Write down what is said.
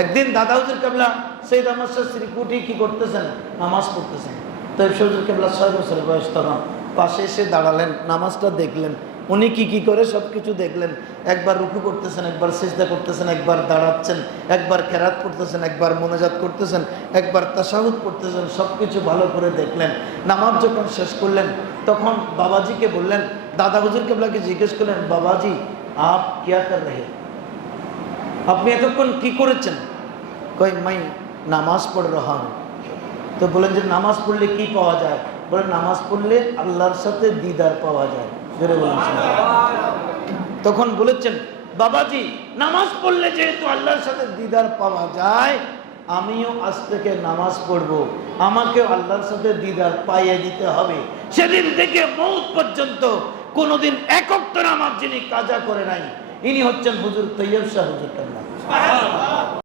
একদিন দাদা হুজুর কেবলা সৈয়দ আহমদ শাহ শ্রীকুটি কি করতেছেন, নামাজ পড়তেছেন। তো হুজুর কেবলা 6 বছর বয়স, তখন পাশে এসে দাঁড়ালেন, নামাজটা দেখলেন, উনি কি করে সব কিছু দেখলেন। একবার রুকু করতেছেন, একবার সিজদা করতেছেন, একবার দাঁড়াচ্ছেন, একবার কেরাত করতেছেন, একবার মোনাজাত করতেছেন, একবার তাশাহুদ করতেছেন, সব কিছু ভালো করে দেখলেন। নামাজ যখন শেষ করলেন তখন বাবাজিকে বললেন, দাদা হুজুর কেবলাকে জিজ্ঞেস করলেন, বাবাজি আপ কিয়া কর রহে, আপনি এতক্ষণ কি করেছেন? কই মাই নামাজ পড় রহা হুঁ। তো বলেন যে নামাজ পড়লে কি পাওয়া যায়? বলেন নামাজ পড়লে আল্লাহর সাথে দিদার পাওয়া যায়। তখন বলেছেন, বাবাজি নামাজ পড়লে যেহেতু আল্লাহর সাথে দিদার পাওয়া যায়, আমিও আজ থেকে নামাজ পড়বো, আমাকেও আল্লাহর সাথে দিদার পাইয়ে দিতে হবে। সেদিন থেকে মৌত পর্যন্ত কোনোদিন এক ওয়াক্ত নামাজ যিনি কাজা করে নাই, ইনি হচ্ছেন হুজুর তৈয়ব শাহ হুজুর কেবলা।